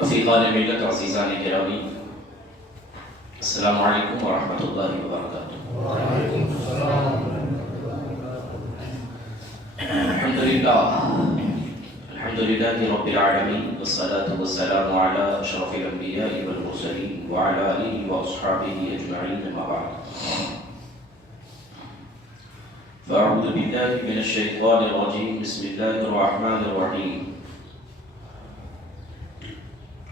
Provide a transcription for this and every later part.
رفیقان ملت عزیزان گرامی، السلام علیکم ورحمۃ اللہ وبرکاتہ۔ الحمد للہ رب العالمین، والصلاة والسلام علی اشرف الانبیاء والمرسلین وعلی آلہ واصحابہ اجمعین، اما بعد فاعوذ باللہ من الشیطان الرجیم، بسم اللہ الرحمن الرحیم۔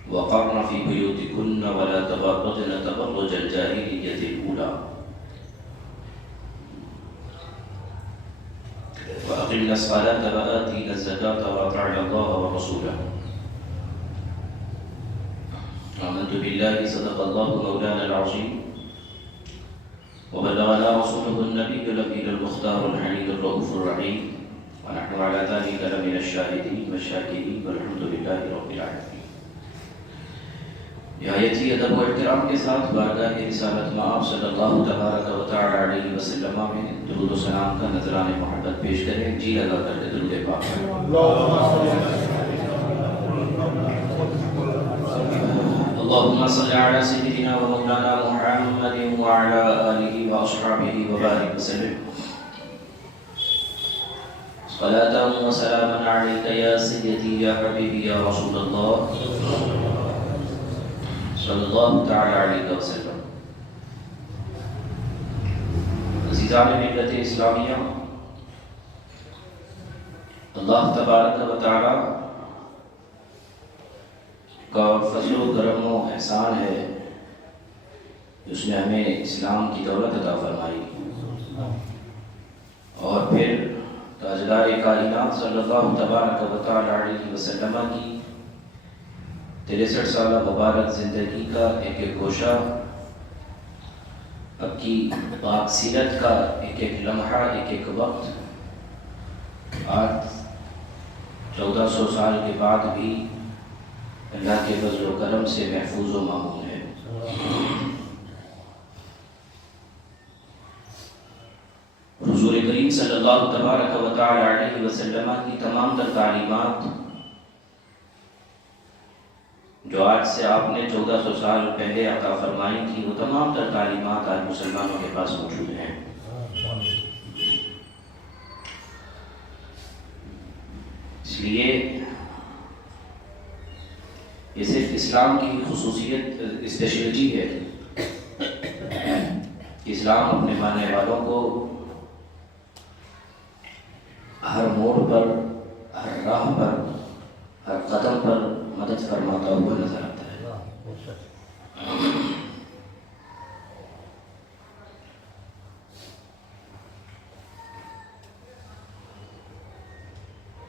وقرن في بيوتكن ولا تبرجن تبرج الجاهلية الأولى وأقمنا الصلاة وآتينا الزكاة وأطعنا الله ورسوله آمنت بالله صدق الله مولانا العظيم وبلغنا رسوله النبي الأمين المختار الحليم الرؤوف الرحيم ونحن على ذلك لمن الشاهدين والشاكرين والحمد لله رب العالمين۔ نہایتی ادب و احترام کے ساتھ بارگاہ رسالت مآب صلی اللہ تبارک و تعالی علیہ وسلم میں درود و سلام کا نذران محبت پیش کریں۔ جی لگا کر کے درود پاک اللهم صل على سيدنا ومولانا محمد وعلى آله وأصحابه وبارك وسلم صلاة وسلاما عليك يا سيدي يا حبيبي يا رسول الله صلی اللہ تعالی علیہ وسلم۔ عزیزان ملت اسلامیہ، اللہ تبارک و تعالی کا فضل و کرم و احسان ہے، اس نے ہمیں اسلام کی دولت عطا فرمائی اور پھر تاجدار کائنات صلی اللہ تبارک و تعالی علیہ وسلم کی 63 سالہ مبارک زندگی کا ایک ایک گوشہ، اب کی پاک سیرت کا ایک ایک لمحہ، ایک ایک وقت آج 1400 سال کے بعد بھی اللہ کے فضل و کرم سے محفوظ و معمول ہے۔ حضور کریم صلی اللہ تبارک و تعالی علیہ وسلم کی تمام تر تعلیمات جو آج سے آپ نے 1400 سال پہلے عطا فرمائی تھی، وہ تمام تر تعلیمات آج مسلمانوں کے پاس موجود ہیں۔ اس لیے یہ صرف اسلام کی خصوصیت اسپیشلٹی ہے۔ اسلام اپنے ماننے والوں کو ہر موڑ پر، ہر راہ پر، ہر قدم پر مدد فرماتا ہوا نظر آتا ہے۔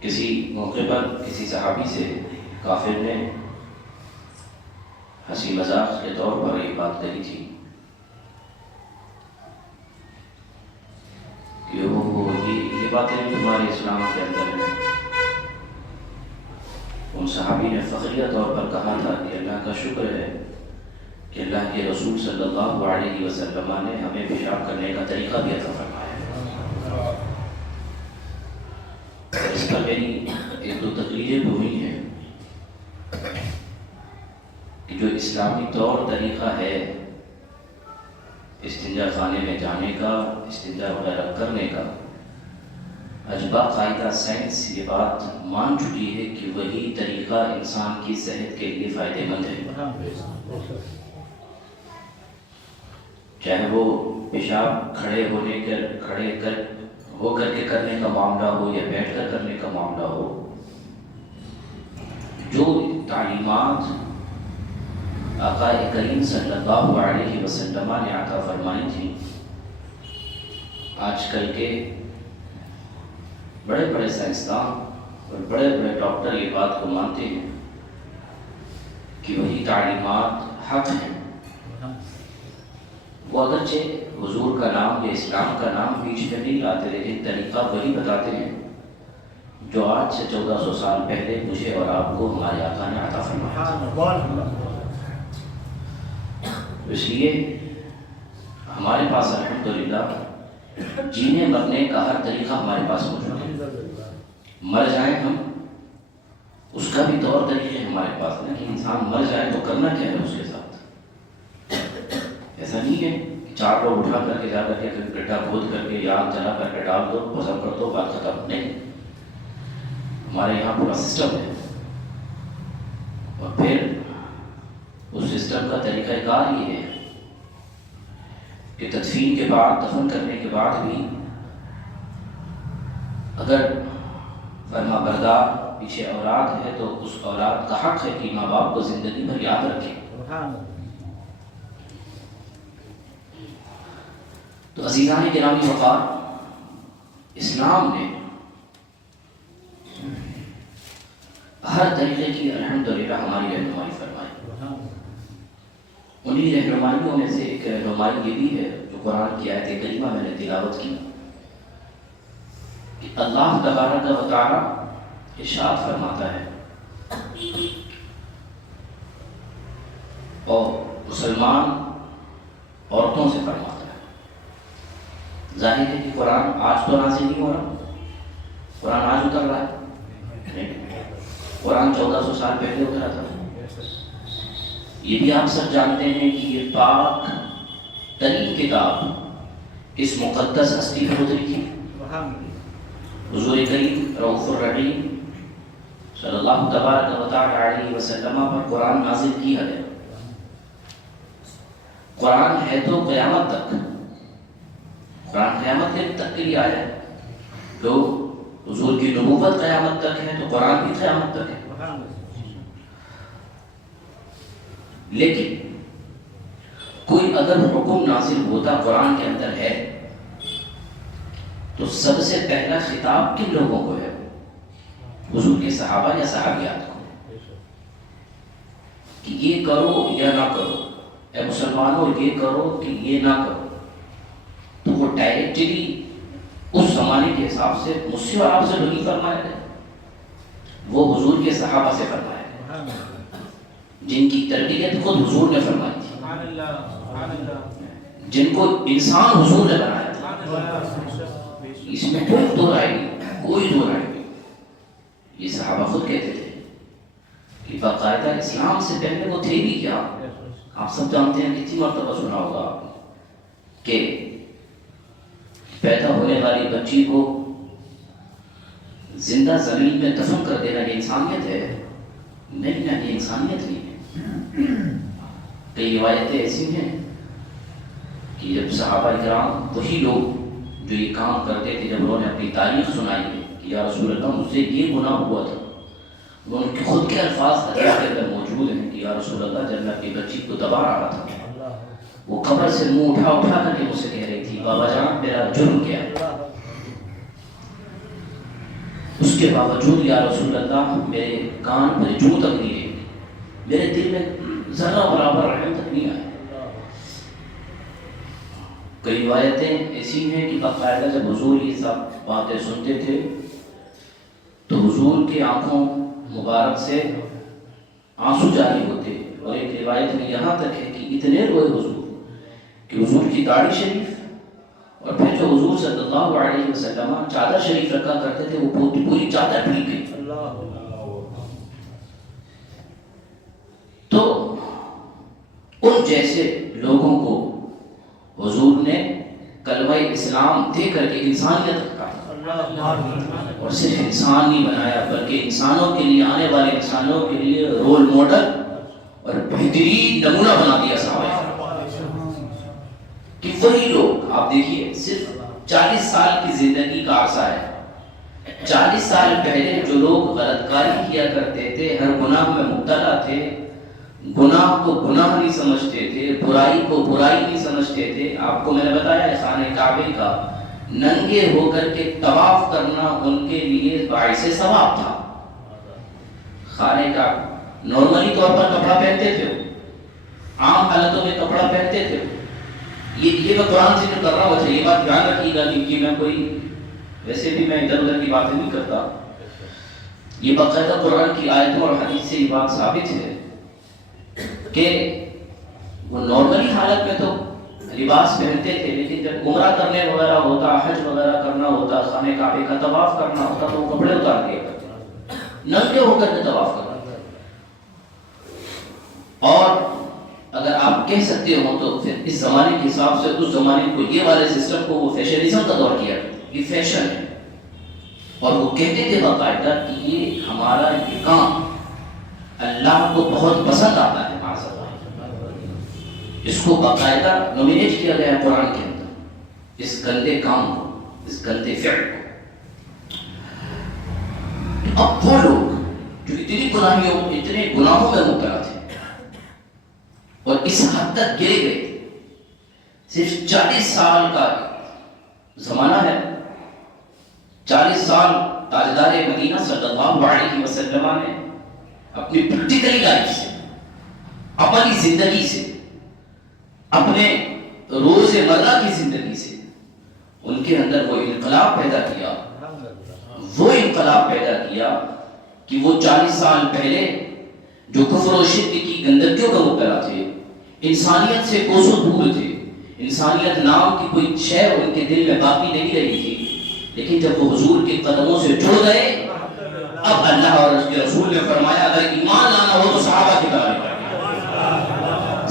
کسی موقع پر کسی صحابی سے کافر نے ہنسی مذاق کے طور پر یہ بات کہی تھی کہ یہ باتیں تمہارے اسلام کے اندر ہیں۔ ان صحابی نے فخریہ طور پر کہا تھا کہ اللہ کا شکر ہے کہ اللہ کے رسول صلی اللہ علیہ وسلم نے ہمیں پیشاب کرنے کا طریقہ بھی عطا فرمایا ہے۔ اس پر میری ایک دو تقریریں بھی ہوئی ہیں کہ جو اسلامی طور طریقہ ہے استنجا خانے میں جانے کا، استنجا وغیرہ کرنے کا، آج باقاعدہ سائنس یہ بات مان چکی ہے کہ وہی طریقہ انسان کی صحت کے لیے فائدہ مند ہے۔ چاہے وہ پیشاب کھڑے ہو کر کے کرنے کا معاملہ ہو یا بیٹھ کر کرنے کا معاملہ ہو، جو تعلیمات آقا کریم صلی اللہ علیہ وسلم نے عطا فرمائی تھی، آج کل کے بڑے بڑے سائنسدان اور بڑے بڑے ڈاکٹر یہ بات کو مانتے ہیں کہ وہی تعلیمات حق ہیں۔ وہ اگرچہ حضور کا نام یا اسلام کا نام بیچ میں نہیں لاتے، لیکن طریقہ وہی بتاتے ہیں جو آج سے 1400 سال پہلے مجھے اور آپ کو ہمارے آقا نے عطا فرمایا۔ اس لیے ہمارے پاس الحمدللہ جینے مرنے کا ہر طریقہ ہمارے پاس موجود ہے۔ مر جائیں ہم، اس کا بھی طور طریقے ہمارے پاس، لیکن انسان مر جائے تو کرنا کیا ہے اس کے ساتھ؟ ایسا نہیں ہے کہ 4 لوگ اٹھا کر کے جا کر کے گڈھا کھود کر کے یا جلا کر کے ڈال دو، بزم کر دو، بات ختم. نہیں، ہمارے یہاں پورا سسٹم ہے، اور پھر اس سسٹم کا طریقہ کار یہ ہے کہ تدفین کے بعد، دفن کرنے کے بعد بھی اگر فرما بردار پیچھے اولاد ہے تو اس اولاد کا حق ہے کہ ماں باپ کو زندگی بھر یاد رکھے. تو عزیزان گرامی وقار، اسلام نے ہر طریقے کی الحمدللہ ہماری رہنمائی فرمائی. انہی رہنمائیوں میں سے ایک رہنمائی یہ بھی ہے جو قرآن کی آیت کریمہ میں نے تلاوت کی کہ اللہ تبارک و تعالی ارشاد فرماتا ہے اور مسلمان عورتوں سے فرماتا ہے. ظاہر ہے کہ قرآن آج تو نازل نہیں ہو رہا، قرآن آج اتر رہا ہے، قرآن 1400 سال پہلے اترا تھا. یہ بھی آپ سب جانتے ہیں کہ یہ پاک ترین کتاب اس مقدس ہستی پر اتری تھی. حضور کریم رؤوف الرحیم صلی اللہ تبارک و تعالی علیہ وسلم پر قرآن نازل کیا ہے. قرآن ہے تو قیامت تک، قرآن قیامت تک کے لیے آیا ہے. جو حضور کی نبوت قیامت تک ہے تو قرآن بھی قیامت تک ہے. لیکن کوئی اگر حکم نازل ہوتا قرآن کے اندر ہے تو سب سے پہلا خطاب کن لوگوں کو ہے؟ حضور کے صحابہ یا صحابیات کو، کہ یہ کرو یا نہ کرو، اے مسلمانوں یہ کرو کہ یہ نہ کرو. تو وہ ڈائریکٹلی اس زمانے کے حساب سے مجھ سے اور آپ سے نہیں فرمایا گیا، وہ حضور کے صحابہ سے فرمایا گیا جن کی تربیت خود حضور نے فرمائی تھی، جن کو انسان حضور نے بنایا تھا. اس میں کوئی دو رائے نہیں، کوئی دو رائے نہیں. یہ صحابہ خود کہتے تھے کہ باقاعدہ اسلام سے پہلے وہ تھے بھی کیا. آپ سب جانتے ہیں، کتنی مرتبہ سنا ہوگا کہ پیدا ہونے والی بچی کو زندہ زمین میں دفن کر دینا یہ انسانیت ہے؟ نہیں، یہ انسانیت نہیں ہے. کئی روایتیں ایسی ہیں کہ جب صحابہ کرام وہی لوگ جو یہ کام کرتے تھے، جب انہوں نے اپنی تاریخ سنائی ہے کہ یا رسول اللہ مجھ سے یہ گناہ ہوا تھا، انہوں نے خود کے الفاظ حدیث کے اندر موجود ہیں کہ یا رسول اللہ جب میں اپنی بچی کو دبا رہا تھا، وہ قبر سے منہ اٹھا کر کے مجھ سے کہہ رہی تھی بابا جان میرا جرم کیا ہے؟ اس کے باوجود یا رسول اللہ میرے کان پر جو تک نہیں ہے، میرے دل میں ذرہ برابر رحم تک نہیں آیا. کئی روایتیں ایسی ہیں کہ باقاعدہ جب حضور یہ سب باتیں سنتے تھے تو حضور کی آنکھوں مبارک سے آنسو جاری ہوتے. اور ایک روایت میں یہاں تک ہے کہ اتنے روئے حضور کہ حضور کی داڑھی شریف اور پھر جو حضور صلی اللہ علیہ وسلم چادر شریف رکھا کرتے تھے وہ پوری چادر بھیگ گئی. تو ان جیسے لوگوں کو حضور نے کلمہ اسلام دے کر کے انسانیت رکھا، اور صرف انسان نہیں بنایا بلکہ انسانوں کے لیے، آنے والے انسانوں کے لیے رول ماڈل اور بہترین نمونہ بنا دیا صحابہ کہ وہی لوگ. آپ دیکھیے صرف 40 سال کی زندگی کا عرصہ ہے. 40 سال پہلے جو لوگ غلط کاری کیا کرتے تھے، ہر گناہ میں مبتلا تھے، گناہ کو گناہ نہیں سمجھتے تھے، برائی کو برائی نہیں سمجھتے تھے. آپ کو میں نے بتایا ہے خانہ کعبے کا ننگے ہو کر کے طواف کرنا ان کے لیے باعث ثواب تھا. خانہ کا نارملی طور پر کپڑا پہنتے تھے، عام حالتوں میں کپڑا پہنتے تھے. یہ میں قرآن ذکر کر رہا ہوں. اچھا یہ بات دھیان رکھیے گا کیونکہ میں کوئی ویسے بھی میں ادھر ادھر کی باتیں نہیں کرتا. یہ باقاعدہ قرآن کی آیتوں اور حدیث سے یہ بات ثابت ہے کہ وہ نارملی حالت میں تو لباس پہنتے تھے، لیکن جب عمرہ کرنے وغیرہ ہوتا، حج وغیرہ کرنا ہوتا، خانہ کعبے کا طواف کرنا ہوتا تو وہ کپڑے اتار دیا کرتے، ننگے ہو کر کے طواف کرنا. آپ کہہ سکتے ہو تو پھر اس زمانے کے حساب سے اس زمانے کو یہ والے سسٹم کو وہ فیشنزم کا دور کیا، یہ فیشن ہے، اور وہ کہتے تھے باقاعدہ کہ یہ ہمارا یہ کام اللہ کو بہت پسند آتا ہے، اس کو باقاعدہ نومینیٹ کیا گیا ہے قرآن کے اندر، اس گندے کام کو، اس گندے فعل کو۔ اب وہ لوگ جو اتنے گناہوں میں مبتلا تھے اور اس حد تک گرے گئے تھے، صرف 40 سال کا زمانہ ہے، 40 سال تاجدار مدینہ صلی اللہ علیہ وسلم نے اپنی پریکٹیکلی لائف سے، اپنی زندگی سے، اپنے روز مرہ کی زندگی سے ان کے اندر وہ انقلاب پیدا کیا، وہ انقلاب پیدا کیا کہ وہ 40 سال پہلے جو کفر و شرک کی گندگیوں کا مبتلا تھے، انسانیت سے کوسوں دور تھے، انسانیت نام کی کوئی شے ان کے دل میں باقی نہیں رہی تھی، لیکن جب وہ حضور کے قدموں سے جڑ گئے، اب اللہ اور اس کے رسول نے فرمایا اگر ایمان لانا ہو تو صحابہ کی طرح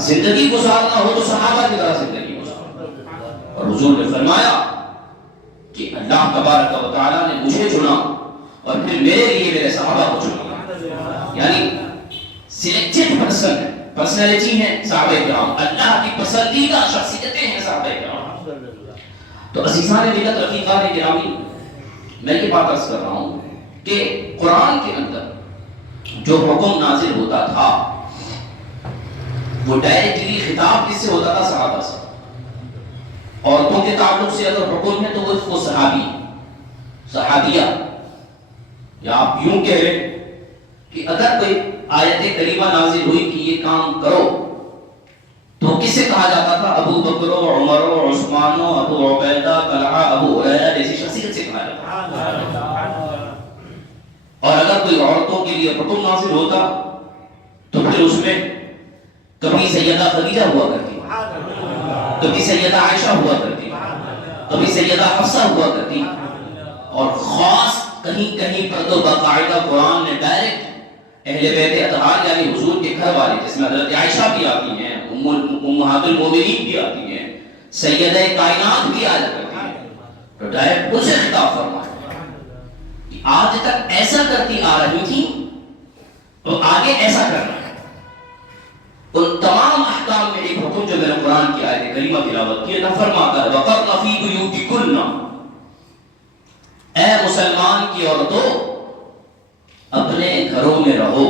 زندگی گزارنا ہو تو صحابہ کی طرح زندگی گزارنا، اور حضور نے فرمایا کہ اللہ تبارک و تعالیٰ نے مجھے چنا اور پھر میرے لیے میرے صحابہ کو چنا، یعنی سلیکٹڈ پرسن ہے، پرسنالٹی ہے صحابہ کرام، اللہ کی پسندیدہ شخصیتیں ہیں صحابہ کرام۔ تو عزیزان ملت، رفیقان گرامی، میں یہ بات عرض کر رہا ہوں کہ قرآن کے اندر جو حکم نازل ہوتا تھا وہ ڈائریکٹلی خطاب کس سے ہوتا تھا؟ صحابہ سے۔ عورتوں کے تعلق سے اگر حکم ہے تو وہ صحابی، صحابیہ، یا آپ یوں کہہ رہے کہ اگر کوئی آیت کریمہ نازل ہوئی کہ یہ کام کرو تو کس سے کہا جاتا تھا؟ ابو بکر و عمر و عثمان و ابو عبیدہ، طلحہ، ابو ہریرہ جیسی شخصیت سے کہا جاتا تھا۔ اور اگر کوئی عورتوں کے لیے حکم نازل ہوتا تو پھر اس میں کبھی سیدہ خدیجہ ہوا کرتی، کبھی سیدہ عائشہ ہوا کرتی، کبھی سیدہ حفصہ ہوا کرتی، اور خاص کہیں کہیں پر تو باقاعدہ قرآن نے ڈائریکٹ اہل بیت اطہار یعنی حضور کے گھر والے، جس میں حضرت عائشہ بھی آتی ہیں، امہات المومنین بھی آتی ہیں، سیدہ کائنات بھی آ کرتی ہیں، تو ڈائریکٹ ان سے خطاب فرمایا کہ آج تک ایسا کرتی آ رہی تھی تو آگے ایسا کرنا ہے۔ ان تمام احکام میں ایک حکم جو میں نے قرآن کی آیت کریمہ تلاوت کی، نہ فرما کر وَقَرْنَ فِي بُيُوتِكُنَّ، اے مسلمان کی عورتوں اپنے گھروں میں رہو،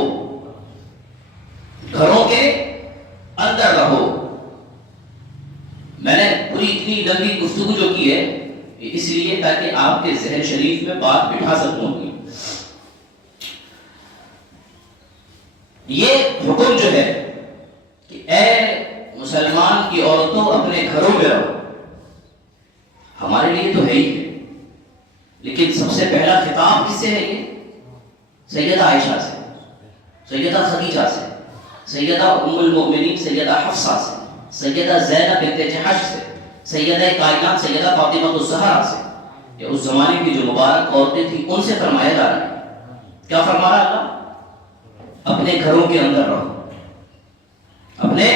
گھروں کے اندر رہو۔ میں نے پوری اتنی لمبی گفتگو جو کی ہے اس لیے تاکہ آپ کے ذہن شریف میں بات بٹھا سکوں گی۔ یہ حکم جو ہے کہ اے مسلمان کی عورتوں اپنے گھروں میں رہو، ہمارے لیے تو ہے ہی ہے، لیکن سب سے پہلا خطاب کس سے ہے؟ یہ سیدہ عائشہ سے، سیدہ خدیجہ سے، سیدہ ام المؤمنین سیدہ حفصہ سے، سیدہ زینب بنت جحش سے، سیدہ کائنات سیدہ فاطمہ الزہرا سے، یا اس زمانے کی جو مبارک عورتیں تھیں ان سے فرمایا جا رہا ہے۔ کیا فرما رہا اللہ؟ اپنے گھروں کے اندر رہو، اپنے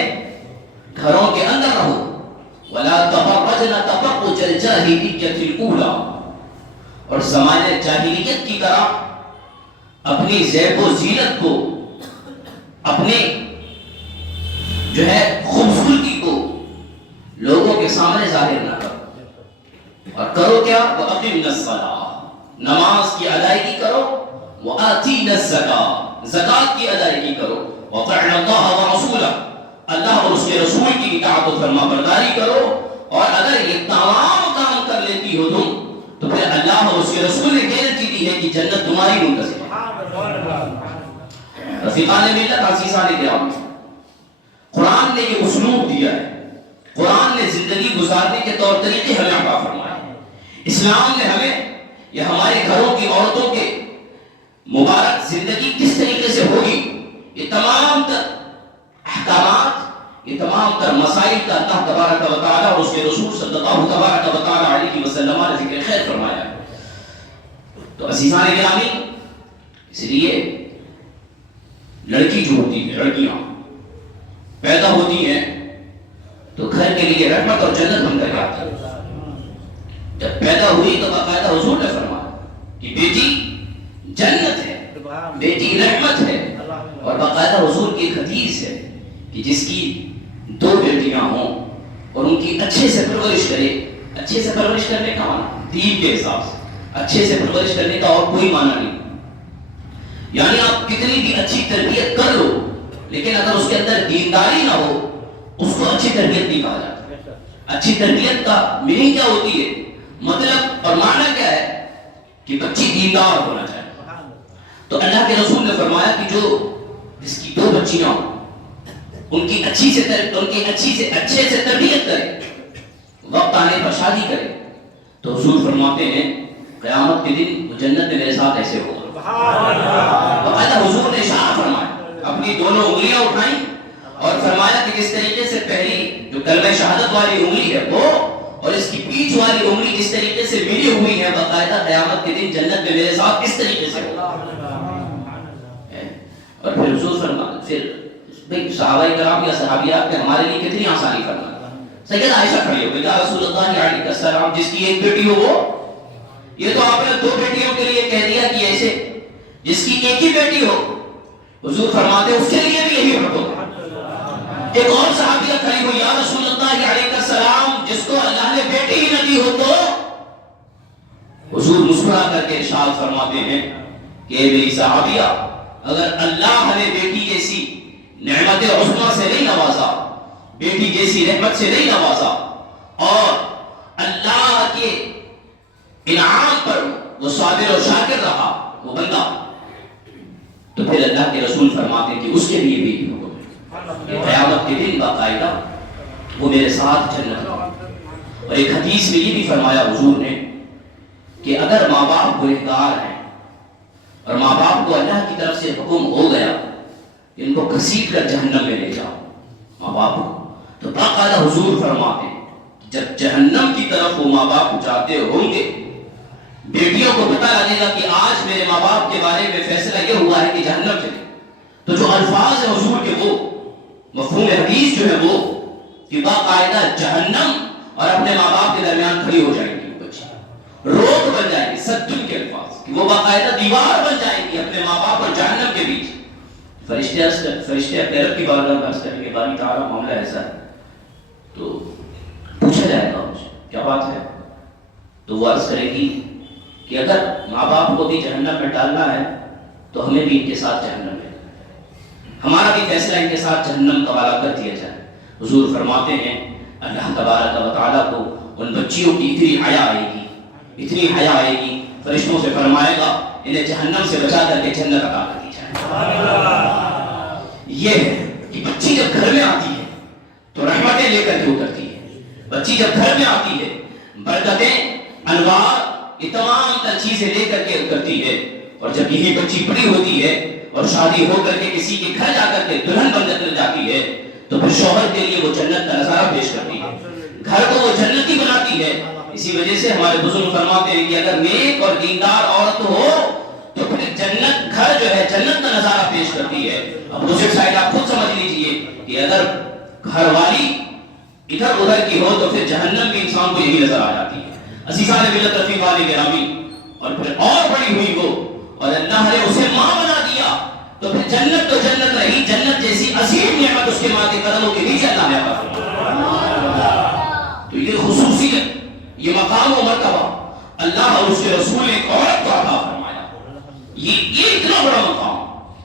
گھروں کے اندر رہو، وَلَا تَبَرَّجْنَ تَبَرُّجَ الْجَاهِلِيَّةِ الْأُولَىٰ، اور زمانے جاہلیت کی طرح اپنی زیب و زینت کو، اپنے جو ہے خوبصورتی کو لوگوں کے سامنے ظاہر نہ کرو، اور کرو کیا؟ وَأَقِمْنَ الصَّلَاةَ، نماز کی ادائیگی کرو، وَآتِينَ الزَّكَاةَ، زکوٰۃ کی ادائیگی کرو، وَأَطِعْنَ اللَّهَ وَرَسُولَهُ، اللہ اور اس کے رسول کی اطاعت و فرما برداری کرو، اور اگر یہ تمام کام کر لیتی ہو تم تو پھر اللہ اور اس کے رسول نے گارنٹی دی ہے کہ جنت تمہاری منتظر ہے۔ رفیقان ملت، عزیزان کرام، قرآن نے یہ اسلوب دیا ہے، قرآن نے زندگی گزارنے کے طور طریقے ہمیں عطا فرمائے ہیں، اسلام نے ہمیں یہ ہمارے گھروں کی عورتوں کے مبارک زندگی کس طریقے سے ہوگی، یہ تمام تر احکامات، یہ تمام تر مسائل کا اللہ تبارک و تعالیٰ اور اس کے رسول صلی اللہ تبارک و تعالیٰ علیہ وسلم نے ذکر خیر فرمایا ہے۔ تو عزیزان گرامی، اس لیے لڑکی جو ہوتی ہے، لڑکیاں پیدا ہوتی ہیں لیے رحمت اور جنت بن کر آتی ہے. جب پیدا ہوئی تو باقاعدہ حضور نے فرمایا کہ بیٹی جنت ہے، بیٹی رحمت ہے. اور باقاعدہ حضور کی ایک حدیث ہے کہ جس کی 2 بیٹیاں ہوں اور ان کی اچھے سے پرورش کرے. اچھے سے پرورش کرنے کا معنی دین کے حساب سے اچھے سے پرورش کرنے کا اور کوئی معنی نہیں. یعنی آپ کتنی بھی اچھی تربیت کر لو لیکن اگر اس کے اندر دینداری نہ ہو اس کو اچھی تربیت نہیں کہا جاتا. اچھی تربیت کا میننگ کیا ہوتی ہے، مطلب اور معنی کیا ہے کہ بچی دیندار ہونا چاہیے. تو اللہ کے رسول نے فرمایا کہ جو جس کی 2 بچیاں ان کی اچھے سے تربیت کرے، وقت آنے پر شادی کرے، تو حضور فرماتے ہیں قیامت کے دن وہ جنت میں میرے ساتھ ایسے ہوگا. باقاعدہ حضور نے اشارہ فرمایا، اپنی دونوں انگلیاں اٹھائیں اور فرمایا کہ جس طریقے سے پہلی جو کلمہ شہادت والی انگلی ہے وہ اور اس کی پیچھ والی انگلی جس طریقے سے ملی ہوئی ہے، باقاعدہ قیامت کے دن جنت میں میرے ساتھ اس طریقے سے ہوگا. اور پھر حضور فرمایا، پھر صحابہ کرام یا صحابیات نے ہمارے لیے کتنی آسانی فرمائی. سیدہ عائشہ کھڑی ہو گئی، یا رسول اللہ علیہ السلام جس کی ایک بیٹی ہو وہ، یہ تو آپ نے 2 بیٹیوں کے لیے کہہ دیا کہ ایسے جس کی ایک ہی بیٹی ہو. حضور فرماتے اس کے لیے بھی یہی حکم ہوگا. ایک اور صحابیہ کھڑی ہوئی، یا رسول اللہ علیہ السلام جس کو اللہ نے بیٹی ہی نہ دی ہو تو. حضور مسکرا کر کے ارشاد فرماتے ہیں کہ اے میری صحابیہ، اگر اللہ نے بیٹی جیسی نعمت عظمی سے نہیں نوازا، بیٹی جیسی رحمت سے نہیں نوازا اور اللہ کے انعام پر وہ صابر اور شاکر رہا وہ بندہ، تو پھر اللہ کے رسول فرماتے ہیں کہ اس کے لیے بھی حکم ہے، قیامت کے دن باقاعدہ وہ میرے ساتھ جنت میں. اور ایک حدیث میں یہ بھی فرمایا حضور نے کہ اگر ماں باپ گنہگار ہیں اور ماں باپ کو اللہ کی طرف سے حکم ہو گیا کہ ان کو گھسیٹ کر جہنم میں لے جاؤ ماں باپ کو، تو باقاعدہ حضور فرماتے ہیں جب جہنم کی طرف وہ ماں باپ جاتے ہوں گے، بیٹیوں کو پتہ لگے گا کہ آج میرے ماں باپ کے بارے میں فیصلہ یہ ہوا ہے کہ جہنم چلے، تو جو الفاظ ہیں حضور کے وہ مفہوم حدیث جو ہے وہ کہ باقاعدہ جہنم اور اپنے ماں باپ کے درمیان کھڑی ہو جائیں گی بچی، روک بن جائے گی، سدن کے الفاظ کہ وہ باقاعدہ دیوار بن جائے گی اپنے ماں باپ اور جہنم کے بیچ. فرشتے اپنے رب کی بارگاہ میں عرض کریں گے باری تعالیٰ معاملہ ایسا ہے، تو پوچھا جائے گا ان سے کیا بات ہے، تو وہ عرض کرے گی کہ اگر ماں باپ کو بھی جہنم میں ڈالنا ہے تو ہمیں بھی ان کے ساتھ جہنم میں، ہمارا بھی فیصلہ ان کے ساتھ جہنم کا والا کر دیا جائے. حضور فرماتے ہیں اللہ تبارک و تعالیٰ کو ان بچیوں کی اتنی حیا آئے گی، اتنی حیا آئے گی، فرشتوں سے فرمائے گا انہیں جہنم سے بچا کر کے جنت عطا کر دی جائے. یہ ہے کہ بچی جب گھر میں آتی ہے تو رحمتیں لے کر کے اترتی ہے. بچی جب گھر میں آتی ہے برکتیں، انوار، یہ تمام تر چیزیں لے کر کے اترتی ہے. اور جب یہی بچی بڑی ہوتی ہے اور شادی ہو کر کے کسی کے گھر جا کر کے دلہن بن کر جاتی ہے تو پھر شوہر کے لیے وہ جنت کا نظارہ پیش کرتی ہے، گھر کو وہ جنتی بناتی ہے. اسی وجہ سے ہمارے بزرگ فرماتے ہیں کہ اگر نیک اور دیندار عورت ہو تو پھر جنت گھر جو ہے جنت کا نظارہ پیش کرتی ہے. اب دوسری سائڈ آپ خود سمجھ لیجئے کہ اگر گھر والی ادھر ادھر کی ہو تو پھر جہنم بھی انسان کو یہی نظر آ جاتی ہے. عزیزان ملت رفیق والے گرامی، اور پھر اور بڑی ہوئی وہ اور اللہ نے اسے ماں بنا دیا تو پھر جنت تو جنت رہی، جنت جیسی عظیم نعمت اس کے ماں کے قدموں کے نیچے اللہ نے عطا فرمائی. تو یہ خصوصیت، یہ مقام و مرتبہ اللہ اور اس کے رسول نے ایک عورت کو عطا فرمایا. یہ اتنا بڑا مقام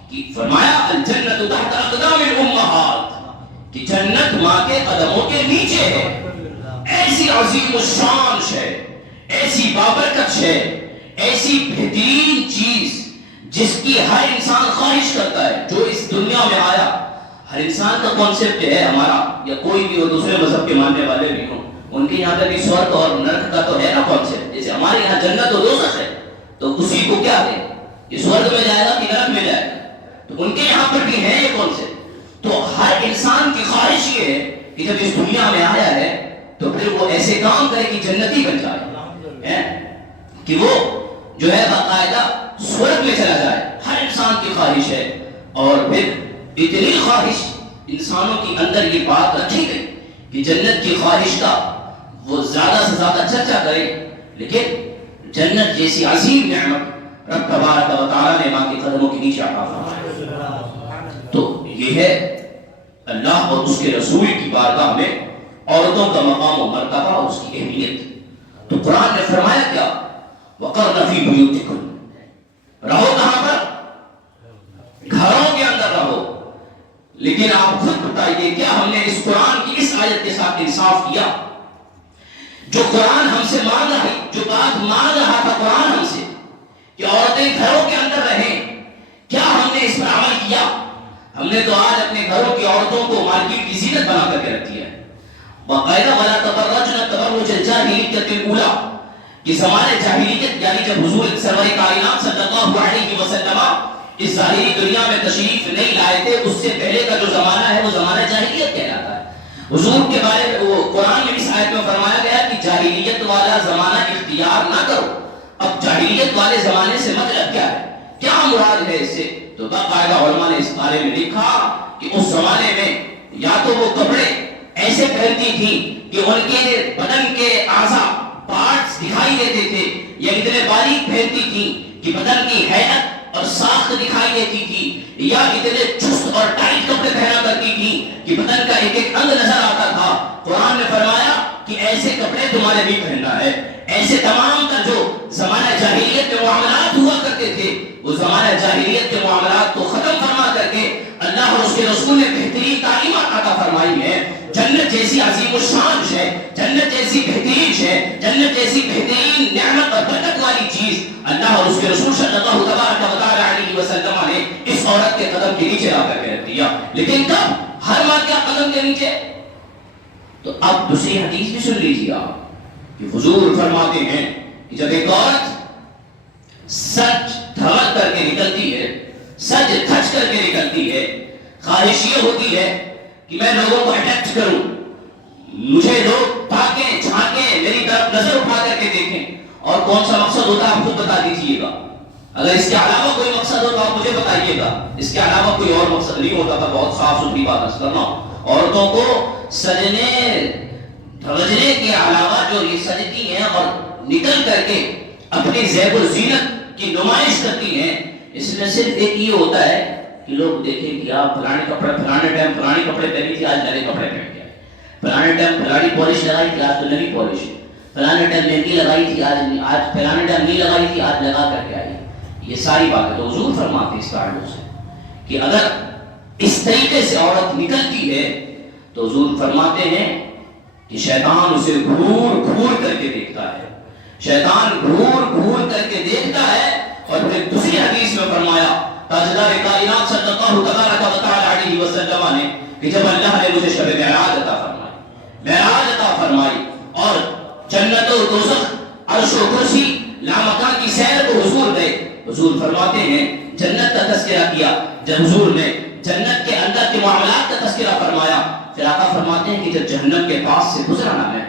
کہ فرمایا الجنت تحت اقدام الامہات، کہ جنت ماں کے قدموں کے نیچے ہے. ایسی عظیم الشان ہے، ایسی بابرکت ہے، ایسی بہترین چیز جس کی ہر انسان خواہش کرتا ہے. جو اس دنیا میں آیا ہر انسان کا کانسیپٹ ہے ہمارا، یا کوئی بھی ہو دوسرے مذہب کے ماننے والے بھی ہوں، ان کے یہاں تک سورگ اور نرک کا تو ہے نا کانسیپٹ. جیسے ہمارے یہاں جنت و دوزخ ہے تو اسی کو کیا ہے کہ سورگ میں جائے گا کہ نرک میں جائے گا، تو ان کے یہاں پر بھی ہے یہ کانسیپٹ. تو ہر انسان کی خواہش یہ ہے کہ جب اس دنیا میں آیا ہے تو پھر وہ ایسے کام کرے کہ جنتی بن جائے، کہ وہ جو ہے باقاعدہ سورگ میں چلا جائے. ہر انسان کی خواہش ہے. اور پھر اتنی خواہش انسانوں کے اندر یہ بات رکھی گئی کہ جنت کی خواہش کا وہ زیادہ سے زیادہ چرچا کرے، لیکن جنت جیسی عظیم نعمت رب تبارک و تعالیٰ نے ماں کے قدموں کے نیچے عطا فرمائی۔ تو یہ ہے اللہ اور اس کے رسول کی بارگاہ میں عورتوں کا مقام و مرتبہ اور اس کی اہمیت۔ تو قرآن نے فرمایا کیا؟ وَقَرْنَ فِي بُيُوتِكُنَّ، رہو کہاں پر؟ گھروں کے اندر رہو۔ لیکن آپ خود بتائیے کیا ہم نے اس قرآن کی اس آیت کے ساتھ انصاف کیا؟ جو قرآن ہم سے مانگ رہا ہے، جو بات مانگ رہا تھا قرآن ہم سے کہ عورتیں گھروں کے اندر رہیں، کیا ہم نے اس پر عمل کیا؟ ہم نے تو آج اپنے گھروں کی عورتوں کو مارکیٹ کی زینت بنا کر کے رکھ دیا ہے۔ باقاعدہ وَلَا تَبَرَّجْنَ تَبَرُّجَ الْجَاهِلِيَّةِ الْأُولَىٰ، کہ زمانے جاہلیت یعنی جب حضور سرور کائنات صلی اللہ علیہ وسلم اس ظاہری دنیا میں تشریف نہیں لائے تھے، اس سے پہلے کا جو زمانہ ہے وہ زمانہ جاہلیت کہلاتا ہے۔ حضور کے بارے میں وہ قرآن میں اس آیت میں فرمایا گیا کہ جاہلیت والا زمانہ اختیار نہ کرو۔ اب جاہلیت والے زمانے سے مطلب کیا ہے، کیا مراد ہے اس سے؟ تو باقاعدہ علماء نے اس بارے میں لکھا کہ اس زمانے میں یا تو وہ کپڑے ایسے پہنتی تھیں کہ ان کے بدن کے اعضاء پارٹس دکھائی دیتے تھے، یا اتنے باریک پہنتی تھیں کہ بدن کی ہیئت اور ساخت دکھائی دیتی تھی، یا اتنے چست اور ٹائٹ کپڑے پہنا کرتی تھی کہ بدن کا ایک ایک انگ نظر آتا تھا۔ قرآن نے فرمایا کہ ایسے کپڑے تمہارے بھی پہننا ہے۔ ایسے تمام کا جو زمانہ جاہلیت کے معاملات ہوا کرتے تھے، وہ زمانہ جاہلیت کے معاملات کو ختم فرما کر کے اللہ اور اس کے رسول نے بہترین تعلیمات عطا فرمائی ہے۔ جنت جیسی عظیم الشان ہے، جنت جیسی بہترین ہے، جنت جیسی بہترین نعمت اور برکت والی چیز اللہ اور اس کے رسول صلی اللہ تبارک و تعالی علیہ وسلم نے اس عورت کے قدم کے نیچے لا کر کے رکھ دیا۔ لیکن کب؟ ہر ماں کے قدم کے نیچے۔ تو اب دوسری حدیث بھی سن لیجیے آپ کہ حضور فرماتے ہیں کہ جب ایک عورت سج دھمک کر کے نکلتی ہے، سج دھج کر کے نکلتی ہے، خواہش یہ ہوتی ہے کہ میں لوگوں کو اٹیکٹ کروں، مجھے لوگ تاکیں جھانکیں، میری طرف نظر اٹھا کر کے دیکھیں، اور کون سا مقصد ہوتا ہے آپ خود بتا دیجیے گا۔ اگر اس کے علاوہ کوئی مقصد ہو تو آپ مجھے بتائیے گا، اس کے علاوہ کوئی اور مقصد نہیں ہوتا تھا۔ بہت صاف ستھری بات عرض کرنا، عورتوں کو سجنے دھجنے کے علاوہ جو یہ سجتی ہیں اور نکل کر کے اپنی زیب و زینت کی نمائش کرتی ہیں، اس میں صرف ایک یہ ہوتا ہے کہ لوگ دیکھیں کہ آپ فلانے کپڑے فلانے ٹائم فلانے کپڑے پہنی تھی، آج نئے کپڑے پہن کے آئے، فلانے ٹائم فلانے پالش لگائی تھی، آج تو نئی پالش ہے، فلانے ٹائم مہندی لگائی تھی، آج فلانے ٹائم نہیں لگائی تھی، آج لگا کر کے آئی۔ یہ ساری باتیں تو حضور فرماتے اس تعلق سے کہ اگر اس طریقے سے عورت نکلتی ہے تو حضور فرماتے ہیں کہ شیطان اسے گھور گھور کر کے دیکھتا ہے، شیطان گھور گھور کر کے دیکھتا ہے۔ اور پھر دوسری حدیث میں فرمایا تاجدار کائنات صلی اللہ تبارک و تعالی علیہ وسلم نے کہ جب اللہ نے مجھے شب معراج عطا فرمائی، معراج عطا فرمائی اور جنت و دوزخ عرش و کرسی لامکان کی سیر کو حضور گئے، حضور فرماتے ہیں جنت کا تذکرہ کیا۔ جب حضور نے جنت کے اندر کے معاملات کا تذکرہ فرمایا، پھر آقا فرماتے ہیں کہ جب جہنم کے پاس سے گزرا نا میں،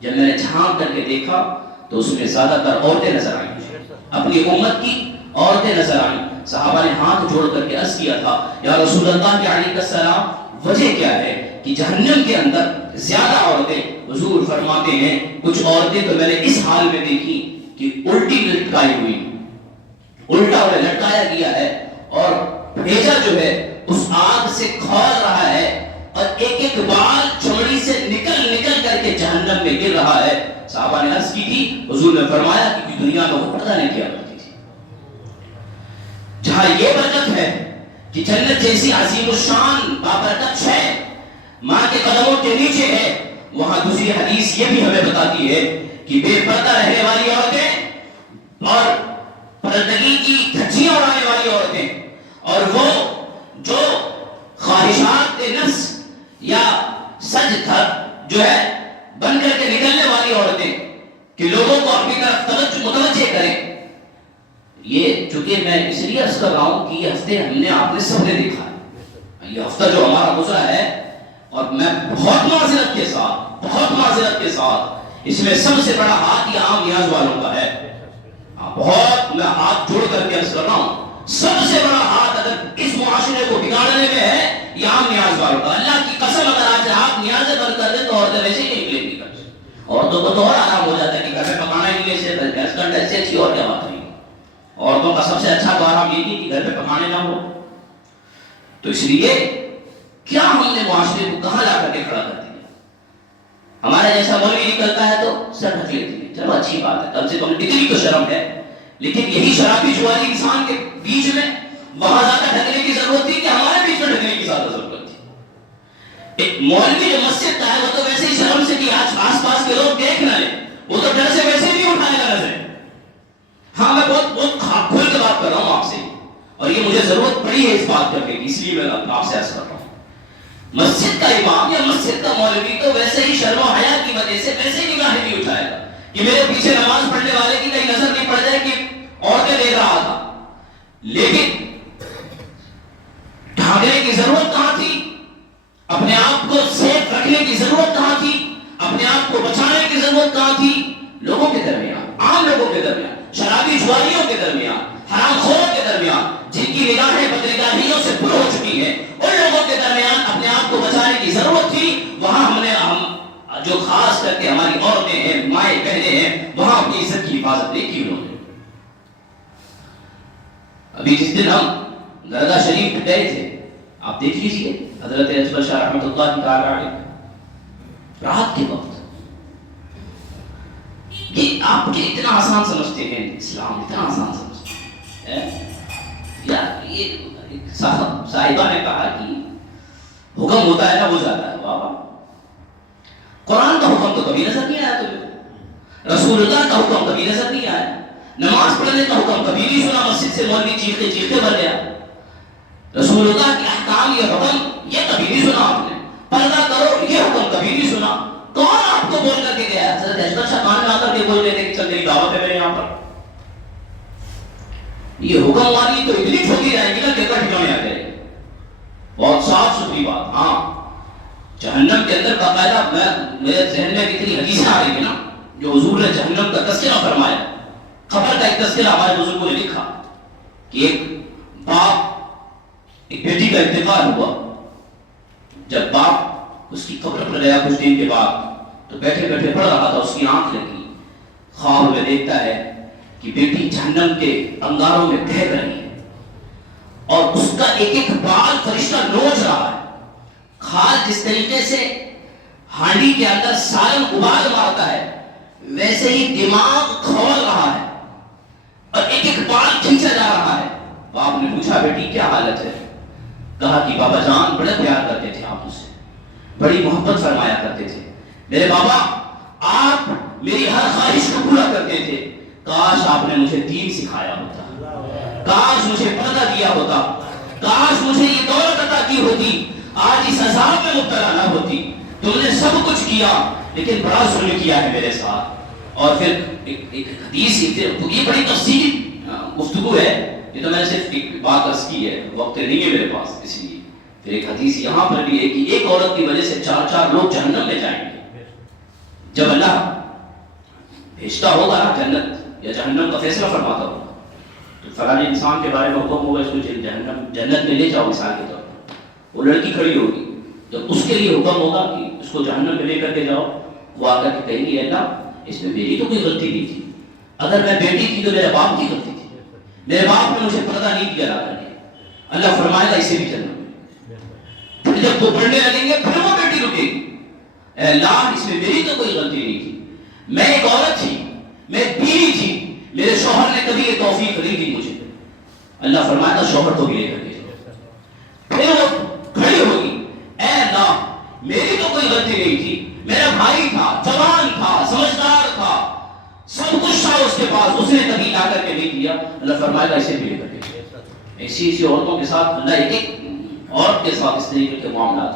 جب میں نے جھانک کر کے دیکھا تو اس میں زیادہ تر عورتیں نظر آئیں، اپنی امت کی عورتیں نظر آئیں۔ صحابہ نے ہاتھ جوڑ کر کے عرض کیا تھا یا رسول اللہ علیہ السلام وجہ کیا ہے کہ جہنم کے اندر زیادہ عورتیں؟ حضور فرماتے ہیں کچھ عورتیں تو میں نے اس حال میں دیکھی کہ الٹی لٹکائی ہوئی، الٹا انہیں لٹکایا گیا ہے اور بھیجا جو ہے اس آگ سے کھول رہا ہے اور ایک ایک بال چمڑی سے نکل نکل کر کے جہنم میں گر رہا ہے۔ صحابہ نے عرض کی تھی، حضور نے فرمایا کہ دنیا میں وہ پردہ نہیں کیا کرتی تھی۔ جہاں یہ برکت ہے کہ جنت جیسی عظیم الشان بابرکت ہے ماں کے قدموں کے نیچے ہے، وہاں دوسری حدیث یہ بھی ہمیں بتاتی ہے کہ بے پردہ رہنے والی عورتیں اور پردگی کی دھجیاں اڑانے والی عورتیں اور وہ جو خواہشات نفس یا سج دھج جو ہے بن کر کے نکلنے والی عورتیں کہ لوگوں کو اپنی طرف متوجہ کریں، یہ چونکہ میں اس لیے عرض کر رہا ہوں کہ یہ ہفتے ہم نے آپ نے سب نے دیکھا ہے، یہ ہفتہ جو ہمارا گزرا ہے، اور میں بہت معذرت کے ساتھ اس میں سب سے بڑا ہاتھ یہ عام نیاز والوں کا ہے، بہت میں ہاتھ جوڑ کر کے عرض کر رہا ہوں، سب سے بڑا ہاتھ اگر اس معاشرے کو بگاڑنے میں ہے یہ عام نیاز والوں کا۔ اللہ کی قسم اگر آج آپ نیازیں بند کر دیں تو تو اور آرام ہو جاتا ہے کہ گھر میں پکانا ہی نہیں ہے، گیس کا انڈا سے اچھی اور کیا بات ہوئی. عورتوں کا سب سے اچھا تو آرام یہ نہیں کہ گھر میں پکانے نہ ہو. تو اس لیے کیا ہم نے معاشرے کو کہاں لا کر کے کھڑا کر دیا؟ ہمارا جیسا مولوی نکلتا ہے تو سر ڈھک لیتی ہے، چلو اچھی بات ہے، کم سے کم اتنی تو شرم ہے. لیکن یہی شرابی جواری انسان کے بیچ میں وہاں زیادہ ڈھکنے کی ضرورت تھی کہ ہمارے بیچ میں ڈھکنے کی زیادہ ضرورت تھی. ایک مولوی جو مسجد کا ہے وہ تو ویسے ہی شرم سے کہ آس پاس کے لوگ دیکھ نہ لیں، وہ تو ڈر سے ویسے نہیں اٹھانے کا نظر. ہاں میں بہت کھل کے بات کر رہا ہوں آپ سے، اور یہ مجھے ضرورت پڑی ہے اس بات کرنے کی، اس لیے میں آپ سے عرض کر رہا ہوں. مسجد کا امام یا مسجد کا مولوی تو ویسے ہی شرم و حیا کی وجہ سے ویسے ہی نگاہیں نہیں اٹھائے گا کہ میرے پیچھے نماز پڑھنے والے کی کہیں نظر نہیں پڑ جائے کہ عورتیں دیکھ رہا تھا. لیکن ڈھانکنے کی ضرورت کہاں تھی؟ اپنے آپ کو سیف رکھنے کی ضرورت کہاں تھی؟ اپنے آپ کو بچانے کی ضرورت کہاں تھی؟ لوگوں کے درمیان، عام لوگوں کے درمیان، شرابی جواریوں کے درمیان، حرام خوروں کے درمیان، جن کی نگاہیں بدنگاہیوں سے پر ہو چکی ہیں، ان لوگوں کے درمیان اپنے آپ کو بچانے کی ضرورت تھی. وہاں ہم جو خاص کر کے ہماری عورتیں ہیں، مائیں بہنیں ہیں، وہاں اپنی عزت کی حفاظت نہیں کی انہوں نے. ابھی جس دن ہم درگاہ شریف پہ گئے تھے، آپ دیکھ لیجیے حضرت اجمل شاہ رحمۃ اللہ تعالی علیہ رات کے وقت، یہ آپ مجھے اتنا آسان سمجھتے ہیں، اسلام اتنا آسان سمجھتے ہیں یار. یہ صاحبہ نے کہا کہ حکم ہوتا ہے نا وہ جاتا ہے. بابا قرآن کا حکم تو کبھی نظر نہیں آیا تمہیں، رسول اللہ کا حکم کبھی نظر نہیں آیا، نماز پڑھنے کا حکم کبھی نہیں سنا. مسجد سے مولوی چیختے چیختے بھر گیا. رسول اللہ کے احکام، یہ حکم یہ کبھی نہیں سنا آپ نے. پردہ کرو یہ حکم کبھی نہیں سنا. کون آپ کو بول کر کے گیا؟ حضرت اجمل شاہ کان میں آ کر کے بول رہے تھے کہ چل میری دعوت ہے میرے یہاں پر. یہ حکم والی تو اتنی چھوٹی رہے گی نا کہ ٹھکانے آ جائے. بہت صاف ستھری بات. ہاں جہنم کے اندر باقاعدہ میرے ذہن میں اتنی حدیثیں آ رہی ہیں نا جو حضور نے جہنم کا تذکرہ فرمایا. خبر کا ایک تذکرہ ہمارے بزرگوں نے لکھا کہ ایک باپ، ایک بیٹی کا انتقال ہوا. جب باپ اس کی قبر پر گیا کچھ دن کے بعد تو بیٹھے بیٹھے پڑھ رہا تھا، اس کی آنکھ لگی. خواب میں دیکھتا ہے کہ بیٹی جہنم کے انگاروں میں بہہ رہی ہے اور اس کا ایک ایک بال فرشتہ نوچ رہا ہے. کھال جس طریقے سے ہانڈی کے اندر سالن ابال مارتا ہے ویسے ہی دماغ کھول رہا ہے اور ایک ایک بال کھینچا جا رہا ہے. باپ نے پوچھا بیٹی کیا حالت ہے؟ کہا کہ بابا جان بڑا پیار کرتے تھے آپ مجھ سے، بڑی محبت فرمایا کرتے تھے. میرے بابا آپ میری ہر خواہش کو پورا کرتے تھے. کاش آپ نے مجھے دین سکھایا ہوتا، کاش مجھے پردہ دیا ہوتا، کاش مجھے یہ دولت عطا کی ہوتی، آج اس عذاب میں مبتلا نہ ہوتی. تم نے سب کچھ کیا لیکن بڑا ظلم کیا ہے میرے ساتھ. اور پھر ایک حدیث، یہ بڑی تفصیلی گفتگو ہے، یہ تو میں نے صرف ایک بات عرض کی ہے، وقت نہیں ہے میرے پاس، اس لیے پھر ایک حدیث یہاں پر بھی ہے کہ ایک عورت کی وجہ سے 4 لوگ جہنم میں جائیں گے. جب اللہ بھیجتا ہوگا نا جنت یا جہنم کا فیصلہ فرماتا ہوگا تو فلاں انسان کے بارے میں حکم ہوگا اس کو جنت میں لے جاؤ. مثال کے طور پر وہ لڑکی کھڑی ہوگی، جب اس کے لیے حکم ہوگا کہ اس کو جہنم میں لے کر کے جاؤ، وہ آ کر کے کہیں گی اللہ اس میں میری تو کوئی غلطی نہیں تھی، اگر میں بیٹی تھی تو میرے باپ کی غلطی تھی، میرے باپ نے مجھے پردہ نہیں دیا لا کر کے. اللہ فرمائے گا اسے بھی جنت میں. پھر جب وہ پڑھنے لگیں گے پھر وہ بیٹی رکے گی، اے اللہ اس میں میری تو کوئی غلطی نہیں تھی، میں ایک عورت تھی، میں بیوی تھی، میرے شوہر نے کبھی یہ توفیق نہیں دی مجھے. اللہ فرمائے گا شوہر کو بھی لے کر کے. پھر وہ کھڑی ہوگی، اے اللہ میری تو کوئی غلطی نہیں تھی، میرا بھائی تھا، جوان تھا، سمجھدار تھا، سب کچھ تھا اس کے پاس، اس نے کبھی لا کر کے نہیں دیا. اللہ فرمائے گا اسے بھی لے کر کے. ایسی عورتوں کے ساتھ اللہ ایک ایک عورت کے ساتھ اس طریقے کے معاملات.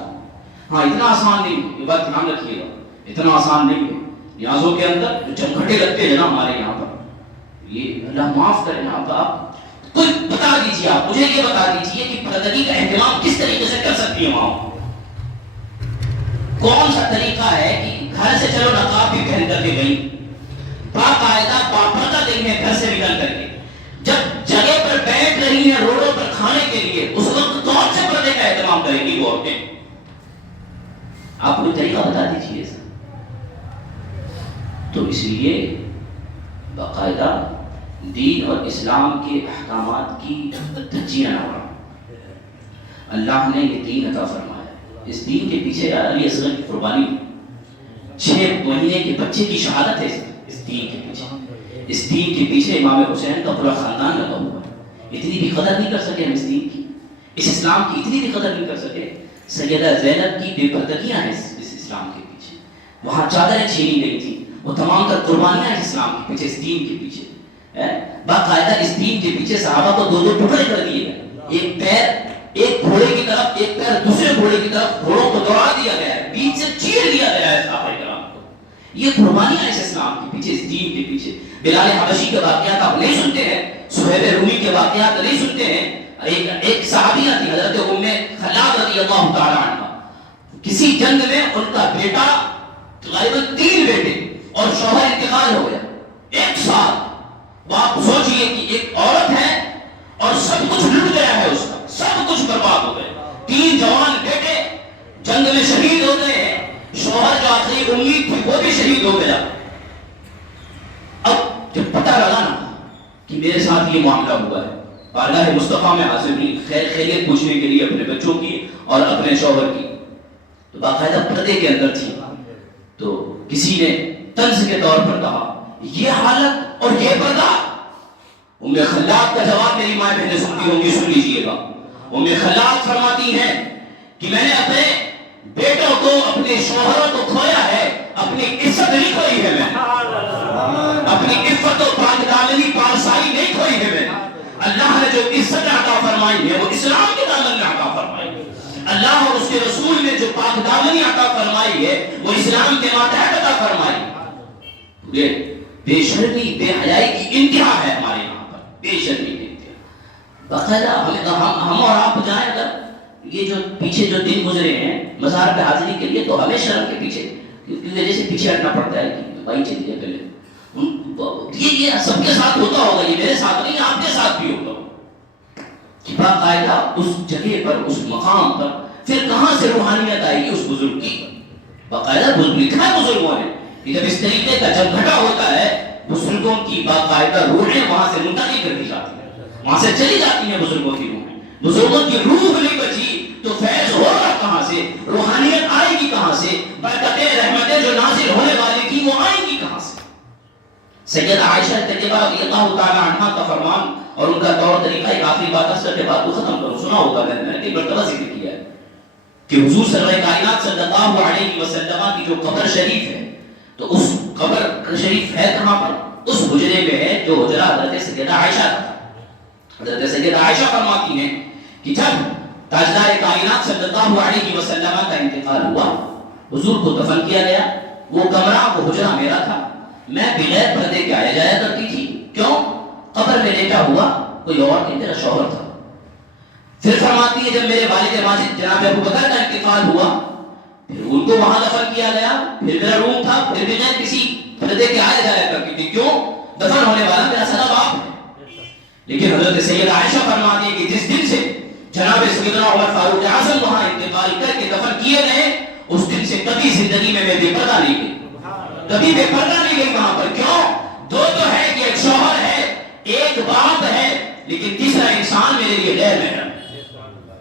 ہاں اتنا آسان نہیں، یہ بات دھیان رکھیے گا، اتنا آسان نہیں ہے. نیازوں کے اندر جو چمکھٹے لگتے ہیں نا ہمارے یہاں پر، یہ اللہ معاف کرے نا. آپ کوئی بتا دیجیے، آپ مجھے یہ بتا دیجیے کہ پردگی کا اہتمام کس طریقے سے کر سکتی ہے ماں؟ کون سا طریقہ ہے کہ گھر سے چلو نقاب بھی پہن کر کے گئی، باقاعدہ پردہ دیکھنے گھر سے نکل کر کے، جب جگہ پر بیٹھ رہی ہیں روڈوں پر کھانے کے لیے، اس وقت کون سے پردے کا اہتمام کریں گی وہ عورتیں؟ آپ کوئی طریقہ بتا دیجیے. تو اس لیے باقاعدہ دین اور اسلام کے احکامات کی دھجیاں نہ اڑاؤ. اللہ نے یہ دین عطا فرمایا, اس دین کے پیچھے علی اصغر کی قربانی, 6 مہینے کے بچے کی شہادت ہے اس دین کے پیچھے. اس دین کے پیچھے امام حسین کا پورا خاندان لگا ہوا ہے. اتنی بھی قدر نہیں کر سکے ہم اس دین کی, اس اسلام کی اتنی بھی قدر نہیں کر سکے. سیدہ زینب کی بے پردگیاں ہیں اس اسلام کے پیچھے, وہاں چادریں چھینی گئی تھی, وہ تمام تر قربانیاں ہیں اسلام کے پیچھے, اس دین کے پیچھے. باقاعدہ اس دین کے پیچھے صحابہ کو 2 ٹکڑے کر دیے گئے, ایک پیر ایک گھوڑے کی طرف, ایک پیر دوسرے گھوڑے کی طرف, گھوڑوں کو دوڑا دیا گیا ہے, بیچ سے چیر دیا گیا ہے صحابہ کرام کو. یہ قربانیاں اس اسلام کے پیچھے, اس دین کے پیچھے. بلال حبشی کے واقعات آپ نہیں سنتے ہیں, صہیب رومی کے واقعات نہیں سنتے ہیں. ایک صحابیہ تھی حضرت ام خلاد رضی اللہ تعالی عنہ, کسی جنگ میں ان کا بیٹا, غالباً 3 بیٹے اور شوہر انتقال ہو گیا ایک ساتھ. آپ سوچئے کہ ایک عورت ہے اور سب کچھ لٹ گیا ہے, اس کا سب کچھ برباد ہو گیا. 3 جوان بیٹے جنگ میں شہید ہو گئے ہیں, شوہر جو آخری امید تھی وہ بھی شہید ہو گیا. اب جب پتہ لگا نا کہ میرے ساتھ یہ معاملہ ہوا ہے, بارگاہ مصطفیٰ میں حاضر ہوئی خیر خیریت پوچھنے کے لیے اپنے بچوں کی اور اپنے شوہر کی. تو باقاعدہ پردے کے اندر تھی, تو کسی نے طنز کے طور پر کہا یہ حالت اور یہ پردہ. ام خلاد کا جواب میری مائیں بہنیں سنتی ہوں گی, سن لیجئے گا. ام خلاد فرماتی ہیں کہ میں نے اپنے بیٹوں کو, اپنے شوہروں کو کھویا ہے, اپنی عزت نہیں کھوئی ہے میں نے, اپنی عفت و پاکدامنی پارسائی نہیں کھوئی ہے میں نے. اللہ نے جو عزت عطا فرمائی ہے وہ اسلام کے دامن میں عطا فرمائی ہے. اللہ اور اس کے رسول نے جو پاکدامنی عطا فرمائی ہے وہ اسلام کے ماتحت عطا فرمائی. یہ بے شرمی بے حیائی کی انتہا ہے ہمارے یہاں پر, بے شرمی کی انتہا. باقاعدہ ہم اور آپ جائیں اگر یہ جو پیچھے جو دن گزرے ہیں مزار پہ حاضری کے لیے, تو ہمیں شرم کے پیچھے کیونکہ وجہ سے پیچھے ہٹنا پڑتا ہے کہ بھائی چلیے پہلے. یہ سب کے ساتھ ہوتا ہوگا, یہ میرے ساتھ نہیں, آپ کے ساتھ بھی ہوگا. کہ باقاعدہ اس جگہ پر, اس مقام پر پھر کہاں سے روحانیت آئے گی اس بزرگ کی. باقاعدہ لکھا ہے بزرگوں نے کہ جب اس طریقے کا جب گھٹا ہوتا ہے, بزرگوں کی باقاعدہ روحیں وہاں سے منتقل کر دی جاتی ہیں, وہاں سے چلی جاتی ہیں بزرگوں کی روحیں. بزرگوں کی روح نہیں بچی تو فیض ہوگا کہاں سے, روحانیت آئے گی کہاں سے, برکتیں رحمتیں جو نازل ہونے والی تھی وہ آئیں گی کہاں سے. سیدہ عائشہ طیبہ رضی اللہ تعالی عنہا کا فرمان اور ان کا طور طریقہ, ایک آخری بات اثر کے بعد کو ختم کروں. سنا ہوگا میں نے کئی مرتبہ ذکر کیا ہے کہ حضور سرور کائنات صلی اللہ علیہ وسلم کی جو قبر شریف ہے, تو اس قبر شریف ہے کہاں پر, اس حجرے میں ہے جو حجرہ حضرت سیدہ عائشہ کا. حضرت سیدہ عائشہ فرماتی ہیں کہ جب تاجدار کائنات صلی اللہ علیہ وسلم کا انتقال ہوا, حضور کو دفن کیا گیا, وہ کمرہ وہ حجرہ میرا تھا, میں بغیر پردے کے آیا جایا کرتی تھی. کیوں؟ قبر میں لیٹا ہوا کوئی اور نہیں, میرا شوہر تھا. پھر فرماتی ہے جب میرے والد ماجد جناب ابو بکر کا انتقال ہوا, پھر ان کو وہاں دفن کیا گیا, پھر میرا روم تھا, پھر بغیر کسی پردے کے آیا جایا کرتی تھی. کیوں؟ دفن ہونے والا میرا سگا باپ ہے. لیکن حضرت سیدہ عائشہ فرماتی ہے کہ جس دن سے جناب سیدنا عمر فاروق اعظم وہاں انتقال کر کے دفن کیے گئے, اس دن سے کبھی زندگی میں بے پردہ نہیں گئی, کبھی بے پردہ نہیں گئی وہاں پر. کیوں؟ 2 تو ہے کہ ایک شوہر ہے, ایک باپ ہے, لیکن تیسرا انسان میرے لیے غیر محرم,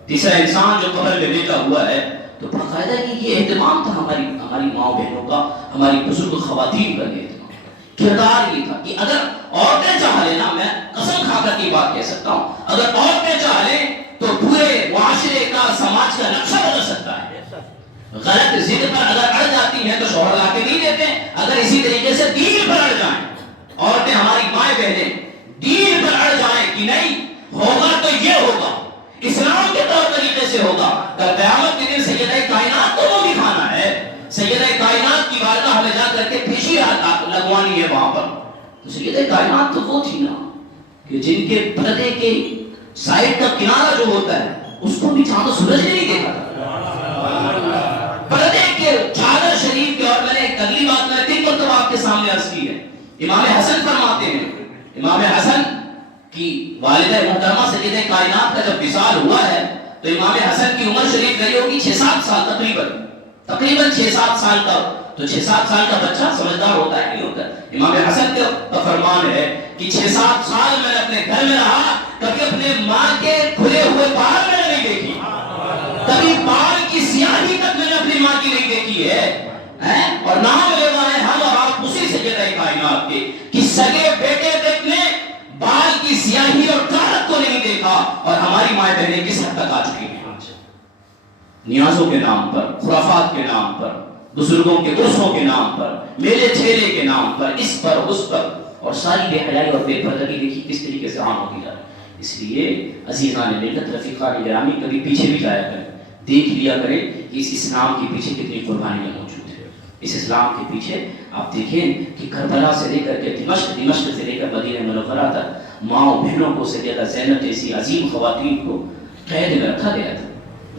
تیسرا انسان جو قبر میں بیٹھا ہوا ہے. تو باقاعدہ یہ اہتمام تھا ہماری ماؤں بہنوں کا, ہماری بزرگ خواتین کا یہ اہتمام, کردار یہ تھا کہ اگر عورتیں چاہ لینا, میں قسم کھا کر کی بات کہہ سکتا ہوں, اگر عورتیں چاہ لیں تو پورے معاشرے کا, سماج کا نقشہ بدل سکتا ہے. غلط ضد پر اگر اڑ جاتی ہیں تو شوہر لا کے نہیں دیتے. اگر اسی طریقے سے دین پر اڑ جائیں, عورتیں ہماری مائیں بہنیں دین پر اڑ جائیں کہ نہیں ہوگا تو یہ ہوگا, اسلام کے طور طریقے سے ہوگا, کل قیامت کے دن سیدہ کائنات کو وہ دکھانا ہے, سیدہ کائنات کی بارگاہ ہمیں جا کر کے پیشی لگوانی ہے وہاں پر. تو سیدہ کائنات تو وہ تھی نا کہ جن کے پردے کے سائڈ کا کنارہ جو ہوتا ہے اس کو بھی چاند و سورج نے نہیں دیکھا تھا. پردے کے چادر شریف کے, اور میں نے ایک اگلی بات میں 3 مرتبہ آپ کے سامنے عرض کی ہے. امام حسن فرماتے ہیں, امام حسن کی والدہ محترمہ سیدہ کائنات کا جب وصال ہوا ہے تو امام حسن کی عمر شریف گئی ہوگی 6-7 سال, تقریباً 6-7 سال کا تو 6-7 سال کا بچہ سمجھدار ہوتا ہے نہیں ہوتا؟ امام حسن کا فرمان ہے کہ 6-7 سال میں نے اپنے گھر میں رہا، کبھی اپنے ماں کے کھلے ہوئے بال میں نے نہیں دیکھی، کبھی بال کی سیاہی تک میں نے اپنی ماں کی نہیں دیکھی ہے۔ اور نام لیوا ہے ہم اور آپ اسی سے کہتے ہیں کائنات کے کہ سگے بیٹے دیکھنے بال کی سیاہی اور کالت کو نہیں دیکھا، اور ہماری مائیں بہنیں کس حد تک آ چکی ہیں نیازوں کے نام پر، خرافات کے نام پر، بزرگوں کے عرسوں کے نام پر، میلے ٹھیلے کے نام پر، اس پر اس پر، اور ساری بے حیائی اور بے پردگی دیکھی کس طریقے سے عام ہوتی جا رہی ہے۔ اس لیے عزیزان ملت، رفیقان گرامی، کبھی پیچھے بھی جایا کریں، دیکھ لیا کریں کہ اس اسلام کے پیچھے کتنی قربانیاں موجود ہیں۔ اس اسلام کے پیچھے آپ دیکھیں کہ کربلا سے لے کر کے دمشق سے لے کر مدینہ منورہ تک ماؤں بہنوں کو، سیدہ زینب جیسی عظیم خواتین کو قید میں رکھا گیا تھا،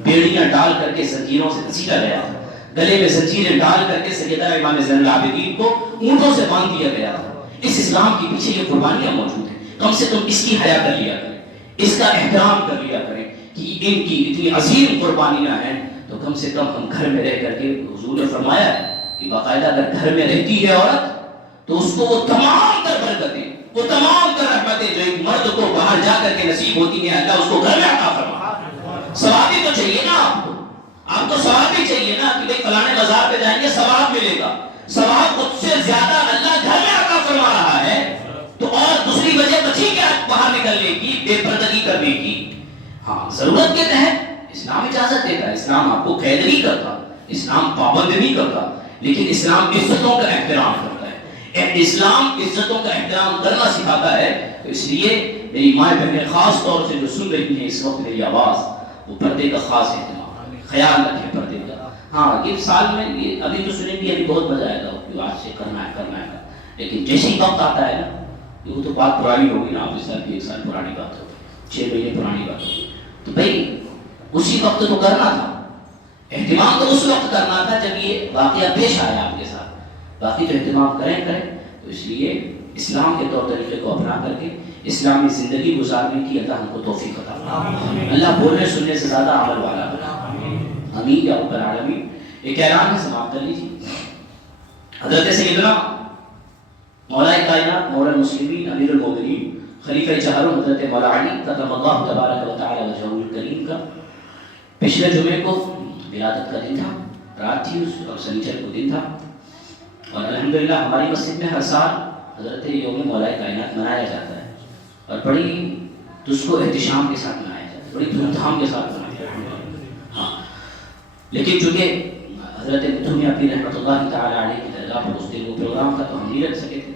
بیڑیاں ڈال کر کے زنجیروں سے گھسیٹا گیا تھا، گلے میں زنجیریں ڈال کر کے سیدہ امام زین العابدین کو اونٹوں سے باندھ دیا گیا تھا۔ اس اسلام کے پیچھے یہ قربانیاں موجود ہیں، کم سے کم اس کی حیا کر لیا کریں، اس کا احترام کر لیا کریں کہ ان کی اتنی عظیم قربانیاں ہیں، تو کم سے کم ہم گھر میں رہ کر کے، حضور نے فرمایا ہے کہ باقاعدہ اگر گھر میں رہتی ہے عورت تو اس کو وہ تمام تر برکتیں، وہ تمام تر رحمتیں جو ایک مرد کو باہر جا کر کے نصیب ہوتی ہیں، اللہ اس کو گھر میں عطا فرما۔ ثواب بھی تو چاہیے نا آپ کو ثواب بھی چاہیے نا کہ بھئی فلانے مزار پہ جائیں گے ثواب ملے گا، ثواب خود سے زیادہ اللہ گھر میں عطا فرما رہا ہے، تو اور دوسری وجہ بچی کیا باہر نکلنے کی، بے پردگی کرنے کی؟ ہاں ضرورت کے تحت اسلام اجازت دیتا ہے، اسلام آپ کو قید نہیں کرتا، اسلام پابند نہیں کرتا، لیکن اسلام عزتوں کا احترام کرتا ہے، اسلام عزتوں کا احترام کرنا سکھاتا ہے۔ تو اس لیے میری مائیں بہنیں خاص طور سے جو سن رہی ہیں اس وقت میری آواز، وہ پردے کا خاص اہتمام، خیال رکھیں پردے کا۔ ہاں یہ سال میں یہ ابھی تو سنیں گے، ابھی بہت مزہ آئے گا کہ آج سے کرنا ہے، لیکن جیسے ہی وقت آتا ہے نا، وہ تو بات پرانی ہوگی نا، آپ اس سال کی 1 سال پرانی بات ہوگی، 6 مہینے پرانی بات ہوگی، تو بھائی اسی وقت تو کرنا تھا، اہتمام تو اس وقت کرنا تھا جب یہ واقعہ پیش آیا آپ کے ساتھ، باقی تو اہتمام کریں۔ تو اس لیے اسلام کے طور طریقے کو اپنا کر کے اسلامی زندگی گزارنے کی اللہ ہم کو توفیق عطا فرمائے، اللہ بولنے سننے سے زیادہ عمل والا بنا، آمین یا رب العالمین۔ ایک اعلان ہے، سماعت کر لیجیے۔ حضرت سیدنا مولا کائنات، مولا المسلمین، امیر المومنین، خلیفہ چہاروں حضرت مولا علی قدم اللہ تبارک و تعالی وجہہ الکریم کا پچھلے جمعے کو ولادت کا دن تھا، رات تھی اور سنیچر کو دن تھا، اور الحمدللہ ہماری مسجد میں ہر سال حضرت یوم مولا کائنات منایا جاتا ہے، اور بڑی تجھ کو احتشام کے ساتھ منایا جاتا ہے، بڑی دھوم دھام کے ساتھ منایا جاتا ہے۔ ہاں لیکن چونکہ حضرت متھومی اپنی رحمۃ اللہ تعالی علیہ کی درگاہ پر اس دن وہ پروگرام تھا تو ہم نہیں رکھ سکے تھے،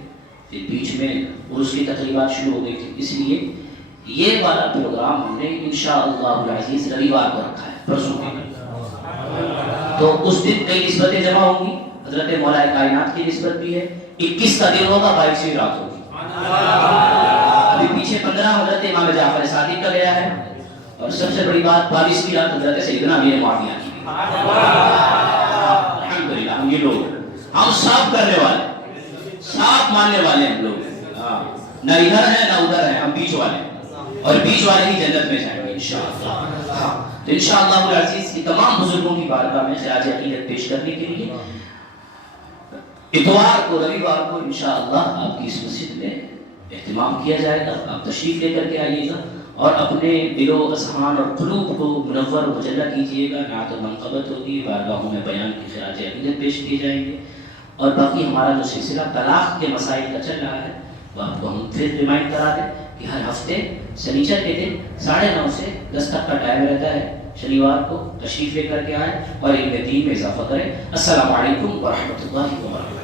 پھر بیچ میں عرس کی تقریبات شروع ہو گئی تھی، اس لیے یہ والا پروگرام ہم نے انشاءاللہ العزیز رویوار کو رکھا ہے، پرسوں کے دن۔ تو اس دن کئی نسبتیں جمع ہوں گی، حضرت مولا کائنات کی نسبت بھی ہے، 21 کا دن ہوگا، 22ویں رات ہوگی۔ ابھی پیچھے 15 حضرت امام جعفر صادق کا گیا ہے، اور سب سے بڑی بات 22ویں رات حضرت سیدنا امیر معاویہ کی۔ الحمدللہ ہم یہ لوگ ہم صاف کرنے والے، صاف ماننے والے ہم لوگ، نہ ادھر ہے نہ ادھر ہے، ہم بیچ والے ہیں، اور بیچ والے ہی جنت میں جائیں گے انشاءاللہ۔ تو انشاءاللہ العزیز کی تمام بزرگوں کی بارگاہ میں خراج عقیدت پیش کرنے کے لیے اتوار کو، رویوار کو انشاءاللہ آپ کی اس مسجد میں اہتمام کیا جائے گا، آپ تشریف لے کر کے آئیے گا، اور اپنے دل و اذہان اور قلوب کو منور و مجلہ کیجیے گا، نعت و منقبت ہوگی، بارگاہوں میں بیان کی خراج عقیدت پیش کیے جائیں گے، اور باقی ہمارا جو سلسلہ طلاق کے مسائل کا چل رہا ہے وہ آپ کو ہم پھر ریمائنڈ کرا دیں کہ ہر ہفتے سنیچر کے دن 9:30 سے 10 تک کا ٹائم رہتا ہے، شنیوار کو تشریف لے کر کے آئیں اور علم دین میں اضافہ کریں۔ السلام علیکم ورحمۃ اللہ وبرکاتہ۔